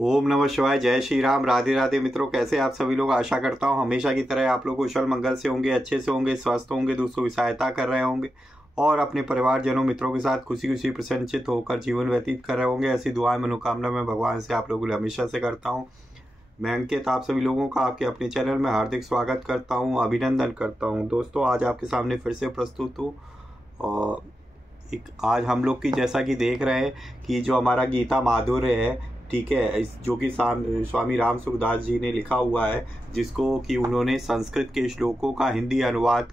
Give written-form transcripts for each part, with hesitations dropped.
ओम नमः शिवाय। जय श्री राम। राधे राधे मित्रों, कैसे आप सभी लोग। आशा करता हूँ हमेशा की तरह आप लोग कुशल मंगल से होंगे, अच्छे से होंगे, स्वस्थ होंगे, दूसरों की सहायता कर रहे होंगे और अपने परिवारजनों मित्रों के साथ खुशी खुशी प्रसन्नचित होकर जीवन व्यतीत कर रहे होंगे। ऐसी दुआएं मनोकामना मैं भगवान से आप लोगों के लिए हमेशा से करता हूँ। मैं अंकित आप सभी लोगों का आपके अपने चैनल में हार्दिक स्वागत करता हूँ, अभिनंदन करता हूँ। दोस्तों, आज आपके सामने फिर से प्रस्तुत हूँ और आज हम लोग की जैसा कि देख रहे हैं कि जो हमारा गीता माधुर्य है, ठीक है, इस जो कि स्वामी राम सुखदास जी ने लिखा हुआ है, जिसको कि उन्होंने संस्कृत के श्लोकों का हिंदी अनुवाद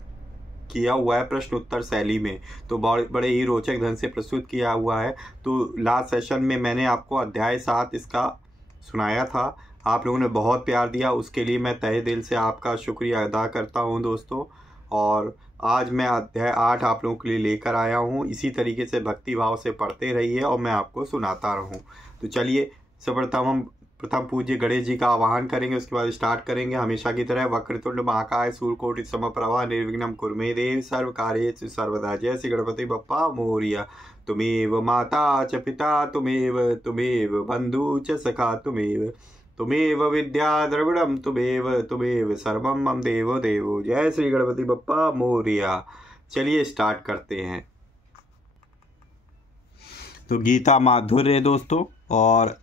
किया हुआ है प्रश्न उत्तर शैली में, तो बड़े ही रोचक ढंग से प्रस्तुत किया हुआ है। तो लास्ट सेशन में मैंने आपको अध्याय 7 इसका सुनाया था। आप लोगों ने बहुत प्यार दिया, उसके लिए मैं तहे दिल से आपका शुक्रिया अदा करता हूं दोस्तों। और आज मैं अध्याय 8 आप लोगों के लिए लेकर आया हूं। इसी तरीके से भक्ति भाव से पढ़ते रहिए और मैं आपको सुनाता रहूं। तो चलिए, सर्वप्रथम हम पूज्य गणेश जी का आवाहन करेंगे, उसके बाद स्टार्ट करेंगे। हमेशा की तरह वक्रतुंड महाकाय सूर्यकोटि समप्रभा निर्विघ्नं कुरु देव सर्व कार्येषु सर्वदा। जय श्री गणपति बप्पा मोरिया। तुमेव माता च पिता तुमेव बंधु च सखा तुमेव विद्या द्रविड़म तुमेव सर्वम मम देवो देवो। जय श्री गणपति बप्पा मोरिया। चलिए स्टार्ट करते हैं। तो गीता माधुर्य दोस्तों, और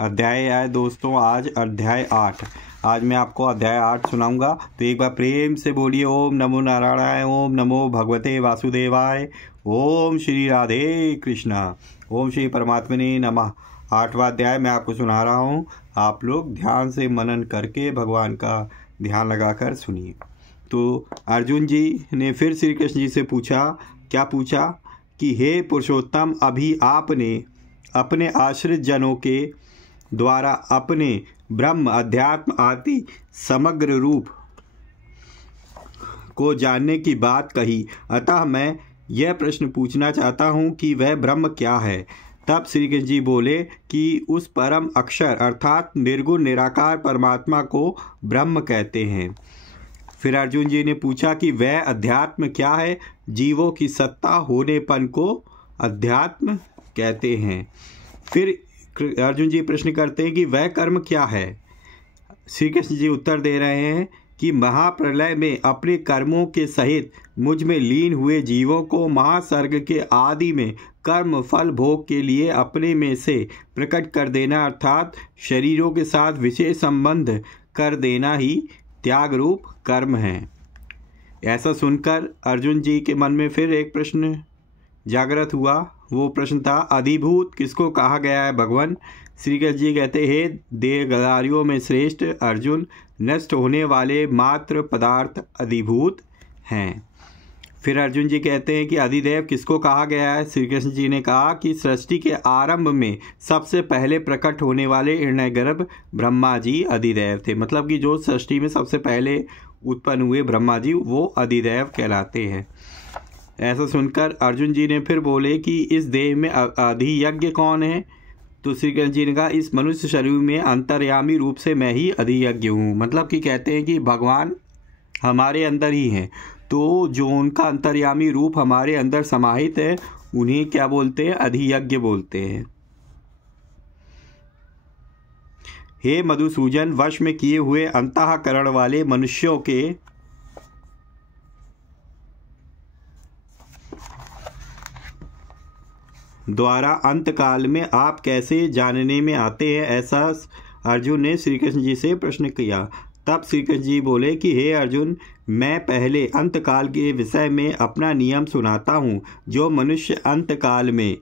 अध्याय है दोस्तों आज अध्याय 8। आज मैं आपको अध्याय 8 सुनाऊंगा। तो एक बार प्रेम से बोलिए ओम नमो नारायणाय, ओम नमो भगवते वासुदेवाय, ओम श्री राधे कृष्णा, ओम श्री परमात्मने नमः। 8वां अध्याय मैं आपको सुना रहा हूँ। आप लोग ध्यान से मनन करके भगवान का ध्यान लगाकर सुनिए। तो अर्जुन जी ने फिर श्री कृष्ण जी से पूछा, क्या पूछा कि हे पुरुषोत्तम, अभी आपने अपने आश्रित जनों के द्वारा अपने ब्रह्म अध्यात्म आदि समग्र रूप को जानने की बात कही, अतः मैं यह प्रश्न पूछना चाहता हूँ कि वह ब्रह्म क्या है। तब श्री कृष्ण जी बोले कि उस परम अक्षर अर्थात निर्गुण निराकार परमात्मा को ब्रह्म कहते हैं। फिर अर्जुन जी ने पूछा कि वह अध्यात्म क्या है। जीवों की सत्ता होनेपन को अध्यात्म कहते हैं। फिर अर्जुन जी प्रश्न करते हैं कि वह कर्म क्या है। श्री कृष्ण जी उत्तर दे रहे हैं कि महाप्रलय में अपने कर्मों के सहित मुझ में लीन हुए जीवों को महासर्ग के आदि में कर्म फल भोग के लिए अपने में से प्रकट कर देना अर्थात शरीरों के साथ विशेष संबंध कर देना ही त्याग रूप कर्म है। ऐसा सुनकर अर्जुन जी के मन में फिर एक प्रश्न जागृत हुआ। वो प्रश्न था, अधिभूत किसको कहा गया है भगवान। श्री कृष्ण जी कहते हैं, देहधारियों में श्रेष्ठ अर्जुन नष्ट होने वाले मात्र पदार्थ अधिभूत हैं। फिर अर्जुन जी कहते हैं कि अधिदेव किसको कहा गया है। श्री कृष्ण जी ने कहा कि सृष्टि के आरंभ में सबसे पहले प्रकट होने वाले हिरण्य गर्भ ब्रह्मा जी अधिदेव थे। मतलब कि जो सृष्टि में सबसे पहले उत्पन्न हुए ब्रह्मा जी, वो अधिदेव कहलाते हैं। ऐसा सुनकर अर्जुन जी ने फिर बोले कि इस देह में अधियज्ञ कौन है। तो श्री कृष्ण जी ने कहा, इस मनुष्य शरीर में अंतर्यामी रूप से मैं ही अधियज्ञ हूँ। मतलब कि कहते हैं कि भगवान हमारे अंदर ही हैं, तो जो उनका अंतर्यामी रूप हमारे अंदर समाहित है उन्हें क्या बोलते हैं, अधियज्ञ बोलते हैं। हे मधुसूदन, वश में किए हुए अंतःकरण वाले मनुष्यों के द्वारा अंतकाल में आप कैसे जानने में आते हैं, ऐसा अर्जुन ने श्री कृष्ण जी से प्रश्न किया। तब श्री कृष्ण जी बोले कि हे अर्जुन, मैं पहले अंतकाल के विषय में अपना नियम सुनाता हूँ। जो मनुष्य अंतकाल में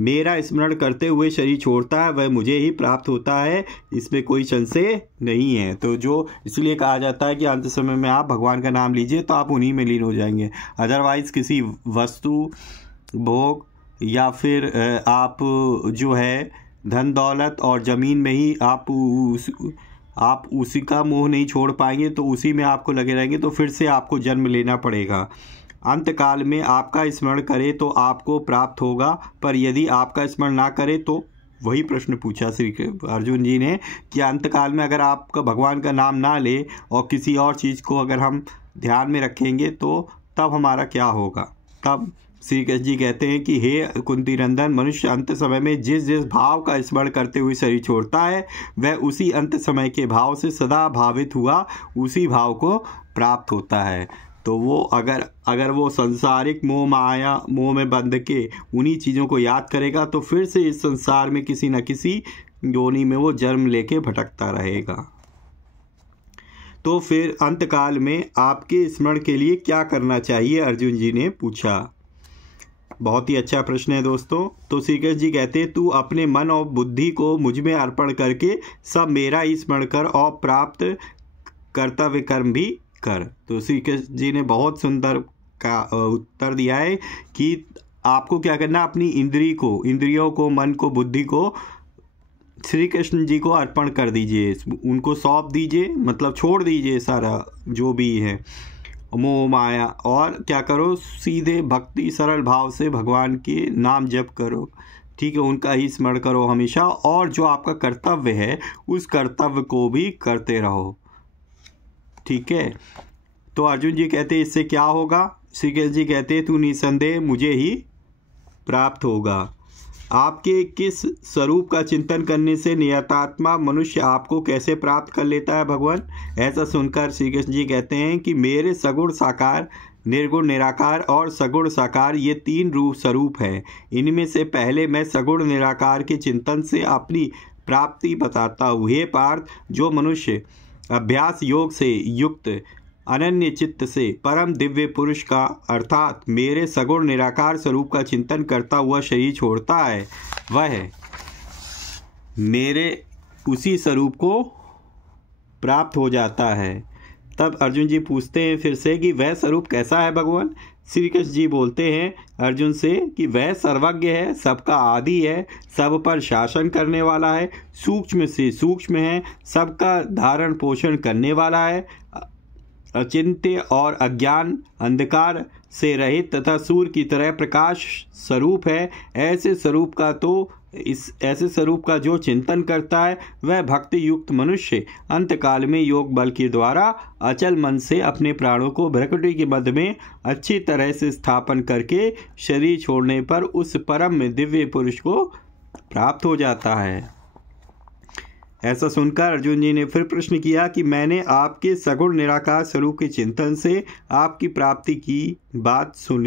मेरा स्मरण करते हुए शरीर छोड़ता है वह मुझे ही प्राप्त होता है, इसमें कोई संशय नहीं है। तो जो इसलिए कहा जाता है कि अंत समय में आप भगवान का नाम लीजिए तो आप उन्हीं में लीन हो जाएंगे। अदरवाइज किसी वस्तु भोग या फिर आप जो है धन दौलत और ज़मीन में ही आप उसी का मोह नहीं छोड़ पाएंगे, तो उसी में आपको लगे रहेंगे, तो फिर से आपको जन्म लेना पड़ेगा। अंतकाल में आपका स्मरण करे तो आपको प्राप्त होगा, पर यदि आपका स्मरण ना करे तो वही प्रश्न पूछा श्री अर्जुन जी ने कि अंतकाल में अगर आपका भगवान का नाम ना ले और किसी और चीज़ को अगर हम ध्यान में रखेंगे तो तब हमारा क्या होगा। तब श्री कृष्ण जी कहते हैं कि हे कुंती नंदन, मनुष्य अंत समय में जिस जिस भाव का स्मरण करते हुए शरीर छोड़ता है वह उसी अंत समय के भाव से सदा भावित हुआ उसी भाव को प्राप्त होता है। तो वो अगर वो संसारिक मोह माया मोह में बंध के उन्हीं चीज़ों को याद करेगा तो फिर से इस संसार में किसी न किसी योनि में वो जन्म लेके भटकता रहेगा। तो फिर अंतकाल में आपके स्मरण के लिए क्या करना चाहिए, अर्जुन जी ने पूछा। बहुत ही अच्छा प्रश्न है दोस्तों। तो श्री कृष्ण जी कहते हैं, तू अपने मन और बुद्धि को मुझ में अर्पण करके सब मेरा ही स्मरण कर और प्राप्त कर्तव्य कर्म भी कर। तो श्री कृष्ण जी ने बहुत सुंदर का उत्तर दिया है कि आपको क्या करना, अपनी इंद्रियों को, मन को, बुद्धि को श्री कृष्ण जी को अर्पण कर दीजिए, उनको सौंप दीजिए, मतलब छोड़ दीजिए सारा जो भी है मोह माया, और क्या करो, सीधे भक्ति सरल भाव से भगवान के नाम जप करो, ठीक है, उनका ही स्मरण करो हमेशा, और जो आपका कर्तव्य है उस कर्तव्य को भी करते रहो, ठीक है। तो अर्जुन जी कहते हैं इससे क्या होगा, श्री कृष्ण जी कहते हैं तू निसंदेह मुझे ही प्राप्त होगा। आपके किस स्वरूप का चिंतन करने से नियतात्मा मनुष्य आपको कैसे प्राप्त कर लेता है भगवान। ऐसा सुनकर श्री कृष्ण जी कहते हैं कि मेरे सगुण साकार, निर्गुण निराकार और सगुण साकार ये 3 रूप स्वरूप है। इनमें से पहले मैं सगुण निराकार के चिंतन से अपनी प्राप्ति बताता हूँ। हे पार्थ, जो मनुष्य अभ्यास योग से युक्त अनन्य चित्त से परम दिव्य पुरुष का अर्थात मेरे सगुण निराकार स्वरूप का चिंतन करता हुआ शरीर छोड़ता है, वह मेरे उसी स्वरूप को प्राप्त हो जाता है। तब अर्जुन जी पूछते हैं फिर से कि वह स्वरूप कैसा है भगवान। श्री कृष्ण जी बोलते हैं अर्जुन से कि वह सर्वज्ञ है, सबका आदि है, सब पर शासन करने वाला है, सूक्ष्म से सूक्ष्म है, सबका धारण पोषण करने वाला है, अचिंत्य और अज्ञान अंधकार से रहित तथा सूर्य की तरह प्रकाश स्वरूप है। ऐसे स्वरूप का जो चिंतन करता है वह भक्ति युक्त मनुष्य अंतकाल में योग बल के द्वारा अचल मन से अपने प्राणों को भ्रकुटी के मध्य में अच्छी तरह से स्थापन करके शरीर छोड़ने पर उस परम दिव्य पुरुष को प्राप्त हो जाता है। ऐसा सुनकर अर्जुन जी ने फिर प्रश्न किया कि मैंने आपके सगुण निराकार स्वरूप के चिंतन से आपकी प्राप्ति की बात सुन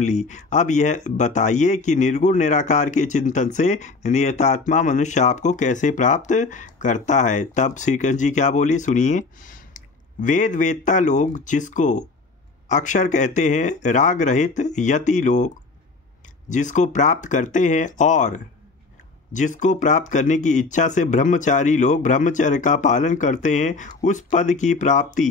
ली। अब यह बताइए कि निर्गुण निराकार के चिंतन से नियतात्मा मनुष्य आपको कैसे प्राप्त करता है। तब श्री कृष्ण जी क्या बोली, सुनिए। वेदता लोग जिसको अक्षर कहते हैं, राग रहित यति लोग जिसको प्राप्त करते हैं, और जिसको प्राप्त करने की इच्छा से ब्रह्मचारी लोग ब्रह्मचर्य का पालन करते हैं, उस पद की प्राप्ति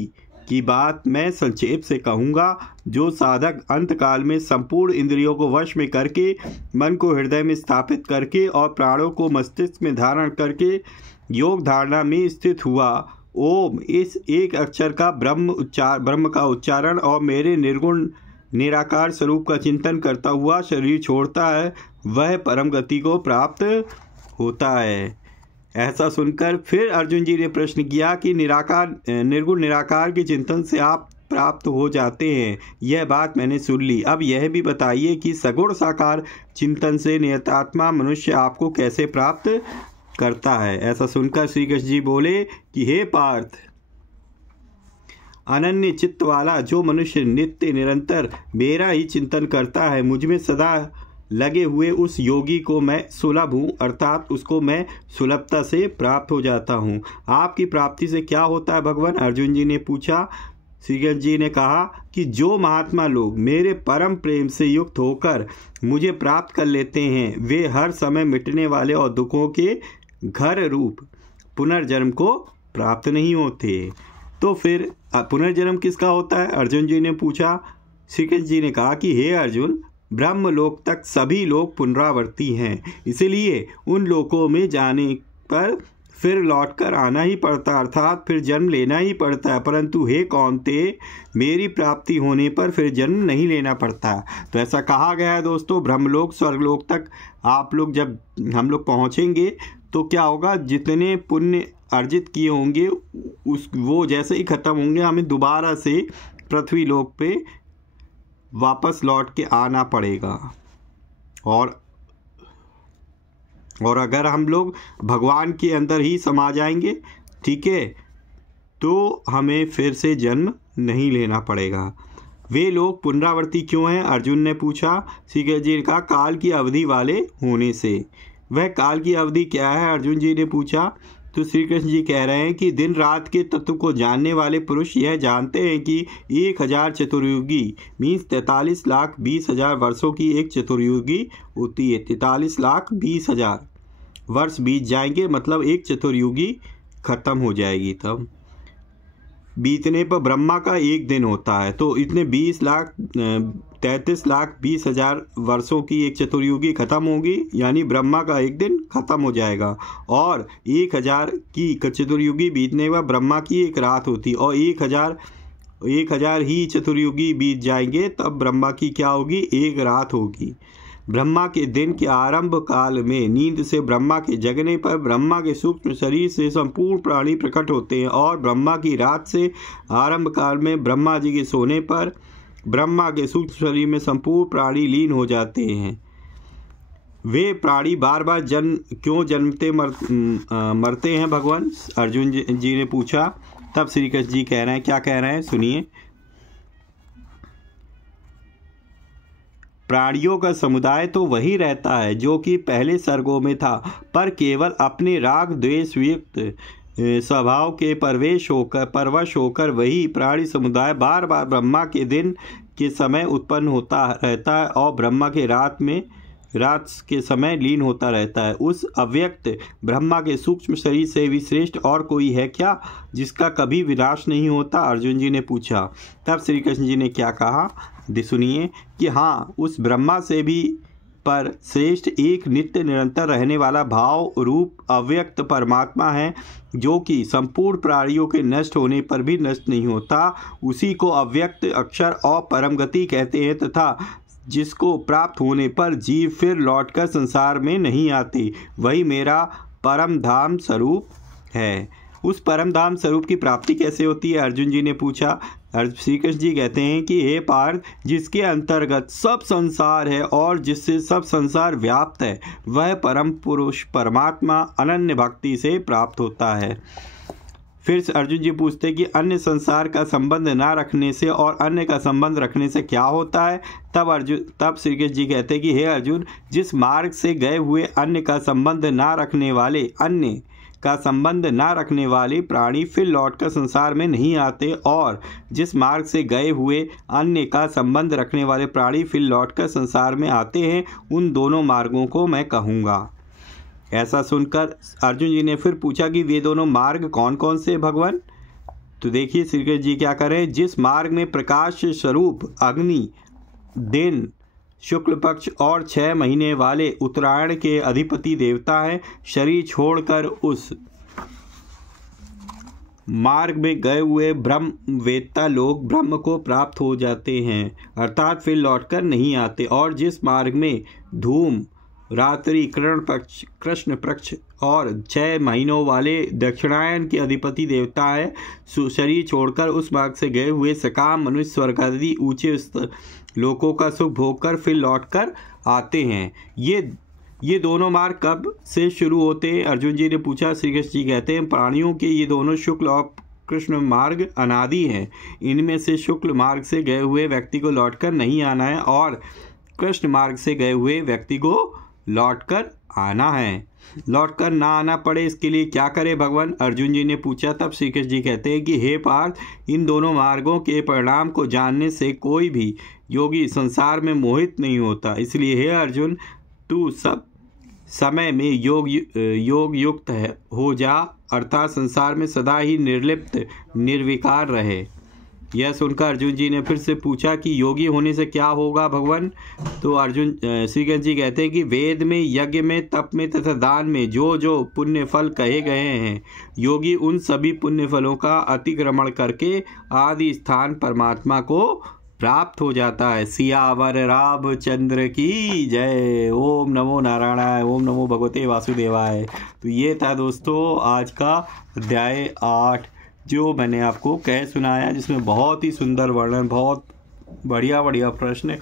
की बात मैं संक्षेप से कहूँगा। जो साधक अंतकाल में संपूर्ण इंद्रियों को वश में करके, मन को हृदय में स्थापित करके और प्राणों को मस्तिष्क में धारण करके योग धारणा में स्थित हुआ, ओम इस एक अक्षर का ब्रह्म का उच्चारण और मेरे निर्गुण निराकार स्वरूप का चिंतन करता हुआ शरीर छोड़ता है, वह परम गति को प्राप्त होता है। ऐसा सुनकर फिर अर्जुन जी ने प्रश्न किया कि निर्गुण निराकार के चिंतन से आप प्राप्त हो जाते हैं, यह बात मैंने सुन ली। अब यह भी बताइए कि सगुण साकार चिंतन से नियतात्मा मनुष्य आपको कैसे प्राप्त करता है। ऐसा सुनकर श्री कृष्ण जी बोले कि हे पार्थ, अनन्य चित्त वाला जो मनुष्य नित्य निरंतर मेरा ही चिंतन करता है, मुझ में सदा लगे हुए उस योगी को मैं सुलभ हूँ, अर्थात उसको मैं सुलभता से प्राप्त हो जाता हूँ। आपकी प्राप्ति से क्या होता है भगवान, अर्जुन जी ने पूछा। श्री कृष्ण जी ने कहा कि जो महात्मा लोग मेरे परम प्रेम से युक्त होकर मुझे प्राप्त कर लेते हैं, वे हर समय मिटने वाले और दुखों के घर रूप पुनर्जन्म को प्राप्त नहीं होते। तो फिर पुनर्जन्म किसका होता है, अर्जुन जी ने पूछा। श्री कृष्ण जी ने कहा कि हे अर्जुन, ब्रह्मलोक तक सभी लोग पुनरावर्ती हैं, इसलिए उन लोकों में जाने पर फिर लौटकर आना ही पड़ता, अर्थात फिर जन्म लेना ही पड़ता है। परंतु हे कौन्तेय, मेरी प्राप्ति होने पर फिर जन्म नहीं लेना पड़ता। तो ऐसा कहा गया है दोस्तों, ब्रह्मलोक स्वर्गलोक तक आप लोग जब हम लोग पहुँचेंगे तो क्या होगा, जितने पुण्य अर्जित किए होंगे वो जैसे ही ख़त्म होंगे, हमें दोबारा से पृथ्वी लोक पे वापस लौट के आना पड़ेगा। और अगर हम लोग भगवान के अंदर ही समा जाएंगे, ठीक है, तो हमें फिर से जन्म नहीं लेना पड़ेगा। वे लोग पुनरावर्ती क्यों हैं? अर्जुन ने पूछा। श्री कृष्ण जी ने कहा, काल की अवधि वाले होने से। वह काल की अवधि क्या है? अर्जुन जी ने पूछा। तो श्री कृष्ण जी कह रहे हैं कि दिन रात के तत्व को जानने वाले पुरुष यह जानते हैं कि 1000 चतुर्युगी मीन्स 43,20,000 वर्षों की एक चतुर्युगी होती है। 43,20,000 वर्ष बीत जाएंगे, मतलब एक चतुर्युगी खत्म हो जाएगी। तब बीतने पर ब्रह्मा का एक दिन होता है, तो इतने 33,20,000 वर्षों की एक चतुर्युगी खत्म होगी, यानी ब्रह्मा का एक दिन खत्म हो जाएगा। और 1000 की चतुर्युगी बीतने पर ब्रह्मा की एक रात होती, और 1000 ही चतुर्युगी बीत जाएंगे तब ब्रह्मा की क्या होगी? एक रात होगी। ब्रह्मा के दिन के आरंभ काल में नींद से ब्रह्मा के जगने पर ब्रह्मा के सूक्ष्म शरीर से संपूर्ण प्राणी प्रकट होते हैं, और ब्रह्मा की रात से आरंभ काल में ब्रह्मा जी के सोने पर ब्रह्मा के सूक्ष्म शरीर में संपूर्ण प्राणी लीन हो जाते हैं। वे प्राणी बार बार क्यों जन्मते मरते हैं भगवान? अर्जुन जी ने पूछा। तब श्री कृष्ण जी कह रहे हैं, क्या कह रहे हैं सुनिए। प्राणियों का समुदाय तो वही रहता है जो कि पहले सर्गों में था, पर केवल अपने राग द्वेष युक्त स्वभाव के परवश होकर वही प्राणी समुदाय बार बार ब्रह्मा के दिन के समय उत्पन्न होता रहता है और ब्रह्मा के रात के समय लीन होता रहता है। उस अव्यक्त ब्रह्मा के सूक्ष्म शरीर से भी श्रेष्ठ और कोई है क्या, जिसका कभी विनाश नहीं होता? अर्जुन जी ने पूछा। तब श्री कृष्ण जी ने क्या कहा सुनिए कि हाँ, उस ब्रह्मा से भी पर श्रेष्ठ एक नित्य निरंतर रहने वाला भाव रूप अव्यक्त परमात्मा है, जो कि संपूर्ण प्राणियों के नष्ट होने पर भी नष्ट नहीं होता। उसी को अव्यक्त अक्षर और परम गति कहते हैं, तथा जिसको प्राप्त होने पर जीव फिर लौटकर संसार में नहीं आते, वही मेरा परम धाम स्वरूप है। उस परम धाम स्वरूप की प्राप्ति कैसे होती है? अर्जुन जी ने पूछा। श्री कृष्ण जी कहते हैं कि हे पार्थ, जिसके अंतर्गत सब संसार है और जिससे सब संसार व्याप्त है, वह परम पुरुष परमात्मा अनन्य भक्ति से प्राप्त होता है। फिर अर्जुन जी पूछते हैं कि अन्य संसार का संबंध ना रखने से और अन्य का संबंध रखने से क्या होता है? तब श्री कृष्ण जी कहते हैं कि हे अर्जुन, जिस मार्ग से गए हुए अन्य का संबंध ना रखने वाले प्राणी फिर लौटकर संसार में नहीं आते, और जिस मार्ग से गए हुए अन्य का संबंध रखने वाले प्राणी फिर लौटकर संसार में आते हैं, उन दोनों मार्गों को मैं कहूँगा। ऐसा सुनकर अर्जुन जी ने फिर पूछा कि वे दोनों मार्ग कौन कौन से भगवान? तो देखिए श्री कृष्ण जी क्या करें। जिस मार्ग में प्रकाश स्वरूप अग्नि, दिन, शुक्ल पक्ष और 6 महीने वाले उत्तरायण के अधिपति देवता हैं, शरीर छोड़कर उस मार्ग में गए हुए ब्रह्मवेत्ता लोग ब्रह्म को प्राप्त हो जाते हैं, अर्थात फिर लौटकर नहीं आते। और जिस मार्ग में धूम, रात्रि, कृष्ण पक्ष और 6 महीनों वाले दक्षिणायन के अधिपति देवता है, शरीर छोड़कर उस मार्ग से गए हुए सकाम, मनुष्य, स्वर्ग आदि ऊंचे लोकों का सुख भोग कर फिर लौटकर आते हैं। ये दोनों मार्ग कब से शुरू होते हैं? अर्जुन जी ने पूछा। श्री कृष्ण जी कहते हैं, प्राणियों के ये दोनों शुक्ल और कृष्ण मार्ग अनादि हैं। इनमें से शुक्ल मार्ग से गए हुए व्यक्ति को लौटकर नहीं आना है, और कृष्ण मार्ग से गए हुए व्यक्ति को लौटकर आना है। लौटकर ना आना पड़े, इसके लिए क्या करे भगवान? अर्जुन जी ने पूछा। तब श्री कृष्ण जी कहते हैं कि हे पार्थ, इन दोनों मार्गों के परिणाम को जानने से कोई भी योगी संसार में मोहित नहीं होता। इसलिए हे अर्जुन, तू सब समय में योग युक्त हो जा, अर्थात संसार में सदा ही निर्लिप्त निर्विकार रहे। यह सुनकर अर्जुन जी ने फिर से पूछा कि योगी होने से क्या होगा भगवान? तो श्री कृष्ण जी कहते हैं कि वेद में, यज्ञ में, तप में तथा दान में जो जो पुण्य फल कहे गए हैं, योगी उन सभी पुण्य फलों का अतिक्रमण करके आदि स्थान परमात्मा को प्राप्त हो जाता है। सियावर रामचंद्र की जय। ओम नमो नारायणाय, ओम नमो भगवते वासुदेवाय। तो ये था दोस्तों आज का अध्याय 8 जो मैंने आपको कह सुनाया, जिसमें बहुत ही सुंदर वर्णन, बहुत बढ़िया बढ़िया प्रश्न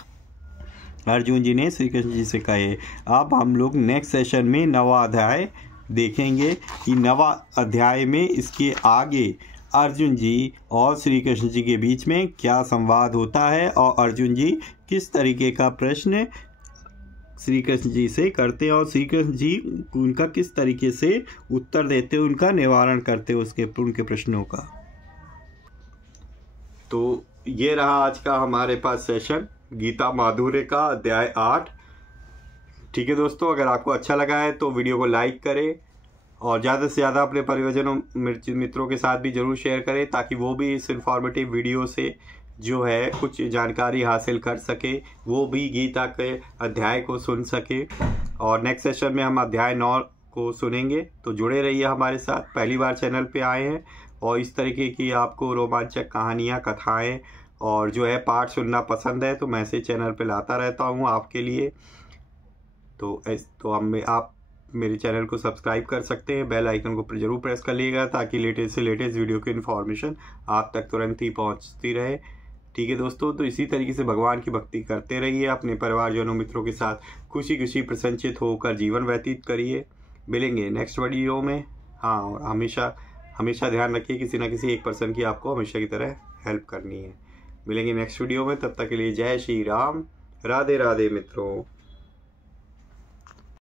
अर्जुन जी ने श्री कृष्ण जी से कहे। अब हम लोग नेक्स्ट सेशन में नवा अध्याय देखेंगे कि नवा अध्याय में इसके आगे अर्जुन जी और श्री कृष्ण जी के बीच में क्या संवाद होता है और अर्जुन जी किस तरीके का प्रश्न श्री कृष्ण जी से करते हैं और श्री कृष्ण जी उनका किस तरीके से उत्तर देते, उनका निवारण करते उनके प्रश्नों का। तो ये रहा आज का हमारे पास सेशन गीता माधुर्य का अध्याय 8। ठीक है दोस्तों, अगर आपको अच्छा लगा है तो वीडियो को लाइक करें और ज़्यादा से ज़्यादा अपने परिवारजनों मित्रों के साथ भी ज़रूर शेयर करें ताकि वो भी इस इन्फॉर्मेटिव वीडियो से जो है कुछ जानकारी हासिल कर सके, वो भी गीता के अध्याय को सुन सके। और नेक्स्ट सेशन में हम अध्याय 9 को सुनेंगे, तो जुड़े रहिए हमारे साथ। पहली बार चैनल पे आए हैं और इस तरीके की आपको रोमांचक कहानियाँ, कथाएँ और जो है पाठ सुनना पसंद है तो मैं इसे चैनल पे लाता रहता हूँ आपके लिए। तो आप मेरे चैनल को सब्सक्राइब कर सकते हैं, बेल आइकन को जरूर प्रेस कर लीजिएगा ताकि लेटेस्ट से लेटेस्ट वीडियो की इन्फॉर्मेशन आप तक तुरंत ही पहुँचती रहे। ठीक है दोस्तों, तो इसी तरीके से भगवान की भक्ति करते रहिए, अपने परिवारजनों मित्रों के साथ खुशी खुशी प्रसन्नचित होकर जीवन व्यतीत करिए। मिलेंगे नेक्स्ट वीडियो में। हाँ, और हमेशा ध्यान रखिए किसी न किसी एक पर्सन की आपको हमेशा की तरह हेल्प करनी है। मिलेंगे नेक्स्ट वीडियो में, तब तक के लिए जय श्री राम, राधे राधे मित्रों।